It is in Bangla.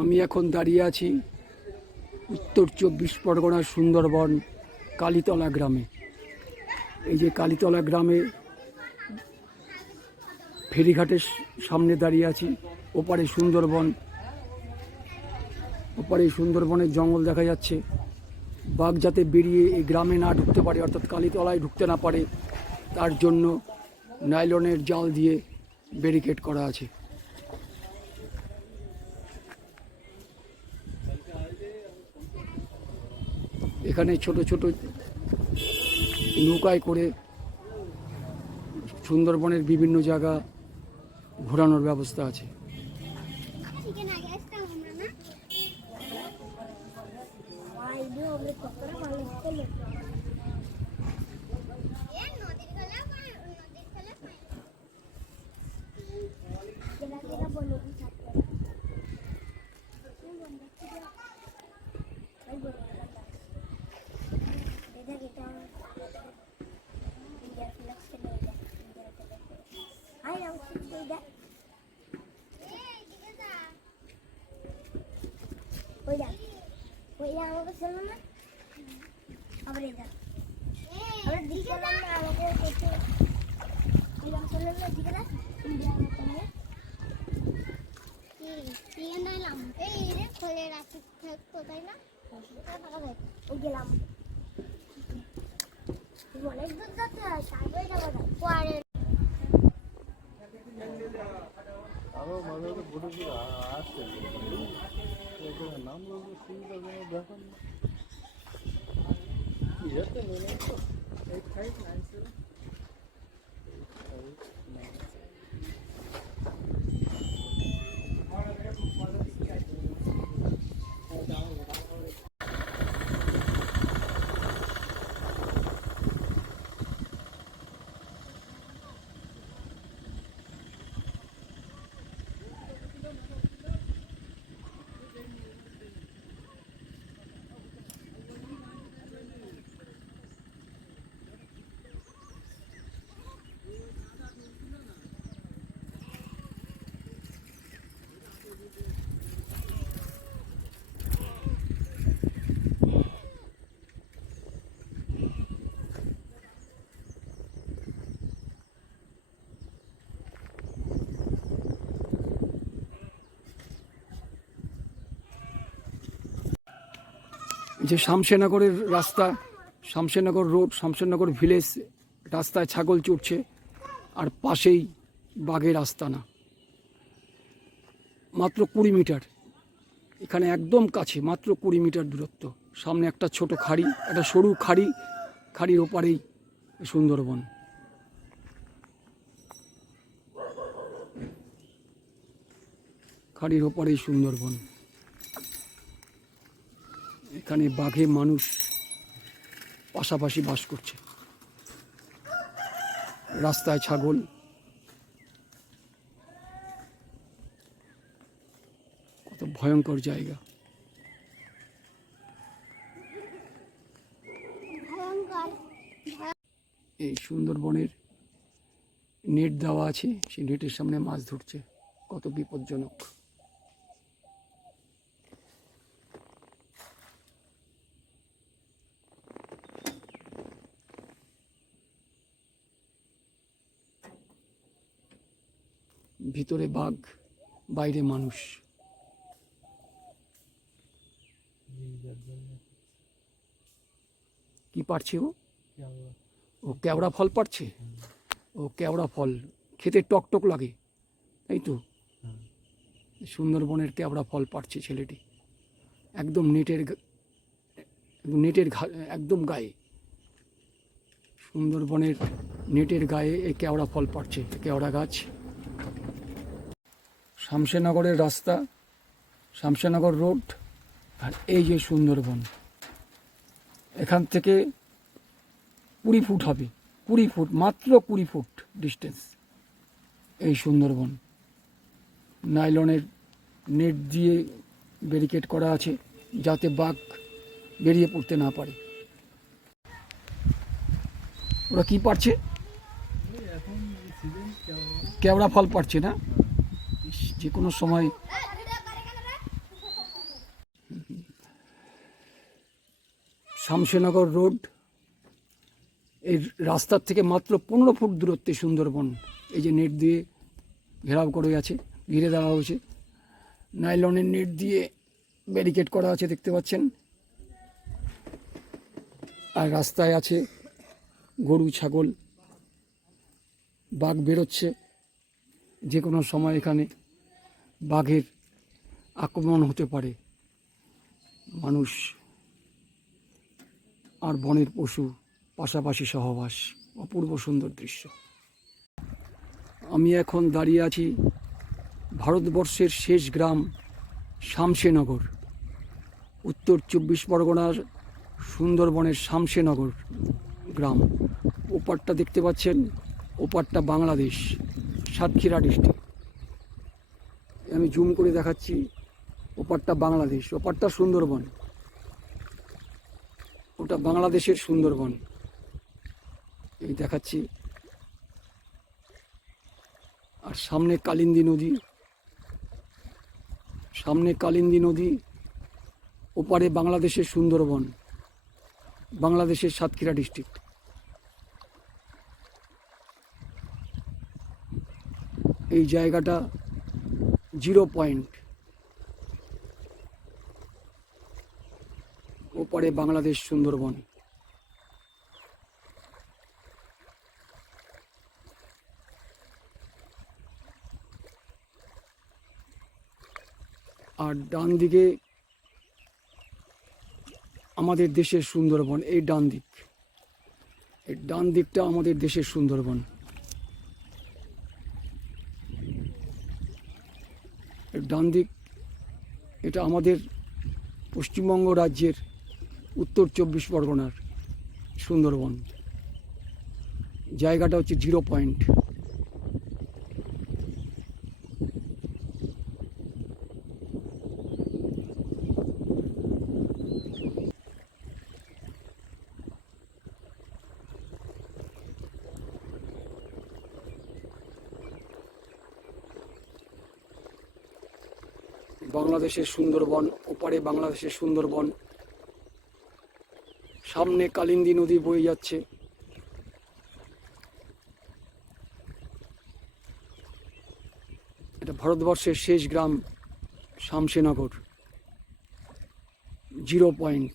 আমি এখন দাঁড়িয়ে আছি উত্তর 24 পরগনার সুন্দরবন কালীতলা গ্রামে। এই যে কালীতলা গ্রামে ফেরিঘাটের সামনে দাঁড়িয়ে আছি। ওপারে সুন্দরবনের জঙ্গল দেখা যাচ্ছে। বাঘ যাতে বেরিয়ে এই গ্রামে না ঢুকতে পারে, অর্থাৎ কালীতলায় ঢুকতে না পারে, তার জন্য নাইলনের জাল দিয়ে ব্যারিকেড করা আছে। এখানে ছোট ছোট নৌকায় করে সুন্দরবনের বিভিন্ন জায়গা ঘোরানোর ব্যবস্থা আছে। অনেক দূর যেতে হয়, সাইডে যাবো পরে আরো মাঝে মাঝে ফটো করে আসছে নাম বলতে সুবিধা কোনো ব্যাপার না। ইয়েতে মনে তো 8597 যে শামশেরনগরের রাস্তা, শামশেরনগর রোড, শামশেরনগর ভিলেজ রাস্তায় ছাগল চড়ছে, আর পাশেই বাঘের আস্তানা। মাত্র 20 মিটার, এখানে একদম কাছে, মাত্র 20 মিটার দূরত্ব। সামনে একটা ছোট খাড়ি, একটা সরু খাড়ি, খাড়ির ওপারেই সুন্দরবন। খাড়ির ওপারেই সুন্দরবন। এখানে বাঘে মানুষ পাশাপাশি বাস করছে। রাস্তায় ছাগল, কত ভয়ঙ্কর জায়গা। এই সুন্দরবনের নেট দেওয়া আছে, সেই নেটের সামনে মাছ ধরছে, কত বিপজ্জনক। ভিতরে বাঘ, বাইরে মানুষ। কি পারছে ও? ও কেওড়া ফল পারছে। ও কেওড়া ফল খেতে টকটক লাগে, তাই তো? সুন্দরবনের কেওড়া ফল পারছে ছেলেটি, একদম নেটের একদম গায়ে। সুন্দরবনের নেটের গায়ে এই কেওড়া ফল পারছে, কেওড়া গাছ। শামশেরনগরের রাস্তা, শামশেরনগর রোড, আর এই যে সুন্দরবন। এখান থেকে 20 ফুট হবে, 20 ফুট, মাত্র 20 ফুট ডিস্টেন্স এই সুন্দরবন। নাইলনের নেট দিয়ে ব্যারিকেড করা আছে যাতে বাঘ বেরিয়ে পড়তে না পারে। ওরা কি পারছে? কেওড়া ফল পারছে না? যে কোনো সময় শামশেরনগর রোড, এই রাস্তার থেকে মাত্র 15 ফুট দূরত্বে সুন্দরবন। এই যে নেট দিয়ে ঘেরাও করে আছে, ঘিরে দেওয়া হয়েছে, নাইলনের নেট দিয়ে ব্যারিকেড করা আছে দেখতে পাচ্ছেন। আর রাস্তায় আছে গরু, ছাগল, বাঘ বেরোচ্ছে, যে কোনো সময় এখানে বাঘের আক্রমণ হতে পারে। মানুষ আর বনের পশু পাশাপাশি সহবাস, অপূর্ব সুন্দর দৃশ্য। আমি এখন দাঁড়িয়ে আছি ভারতবর্ষের শেষ গ্রাম শামশেরনগর, উত্তর 24 পরগনার সুন্দরবনের শামশেরনগর গ্রাম। ওপারটা দেখতে পাচ্ছেন, ওপারটা বাংলাদেশ, সাতক্ষীরা ডিস্ট্রিক্ট। আমি জুম করে দেখাচ্ছি, ওপারটা বাংলাদেশ, ওপারটা সুন্দরবন, ওটা বাংলাদেশের সুন্দরবন। এই দেখাচ্ছি। আর সামনে কালিন্দী নদী, সামনে কালিন্দী নদী, ওপারে বাংলাদেশের সুন্দরবন, বাংলাদেশের সাতক্ষীরা ডিস্ট্রিক্ট। এই জায়গাটা 0 পয়েন্ট, ওপারে বাংলাদেশ সুন্দরবন। আর ডান দিকে আমাদের দেশের সুন্দরবন। এই ডান দিক, এই ডান দিকটা আমাদের দেশের সুন্দরবন। এর ডান দিক, এটা আমাদের পশ্চিমবঙ্গ রাজ্যের উত্তর 24 পরগনার সুন্দরবন। জায়গাটা হচ্ছে 0 পয়েন্ট। বাংলাদেশের সুন্দরবন, ওপারে বাংলাদেশের সুন্দরবন, সামনে কালিন্দী নদী বয়ে যাচ্ছে। এটা ভারতবর্ষের শেষ গ্রাম শামশেরনগর, 0 পয়েন্ট।